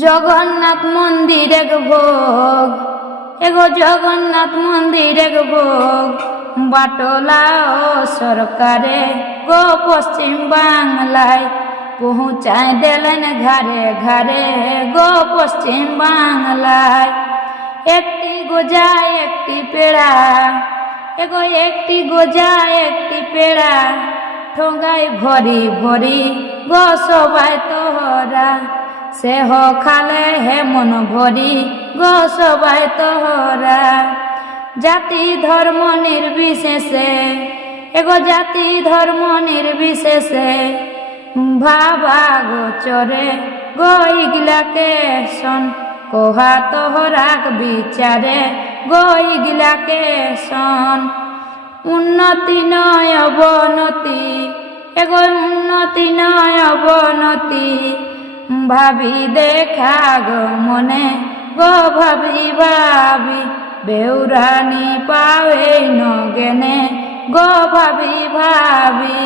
জগন্নাথ মন্দির এক ভোগ। এগো জগন্নাথ মন্দির এক ভোগ। বাটলা ও সরকারে গো পশ্চিম বাংলায় পৌঁছায় দিলেন ঘরে ঘরে গো পশ্চিম বাংলায়। একটি গোজা, একটি পেড়া। এগো একটি গোজা, একটি পেড়া। ঠোঙ্গাই ভরি ভরি গো সবাই তোহরা সে হ খালে হে মন ভরি গো তোহরা। জাতি ধর্ম নির্বিশেষে, এগো জাতি ধর্ম নির্বিশেষে, ভাবা গোচরে গইগিলাকে শোন, কোহা তোহরাক বিচারে গইগিলাকে শোন। উন্নতি নয় অবনতি, এগো উন্নতি নয় অবনতি ভাবি দেখা গো মনে গো ভাবি ভাবি বেউরানি পাবে নগেনে গো ভাবি ভাবি।